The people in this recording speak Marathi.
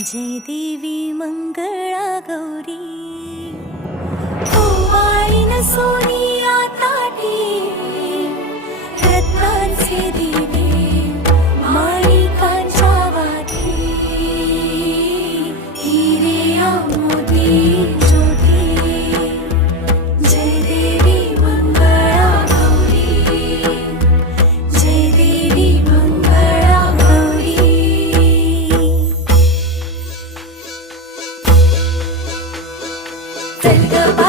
जय देवी मंगळा गौरी ओवाळीन सोनिया ताटी रत्नांचे दिवे माणिकांच्या वाती हिरे मोती ज्योती जय देवी मंगळा गौरी जय देवी मंगळा गौरी चल ग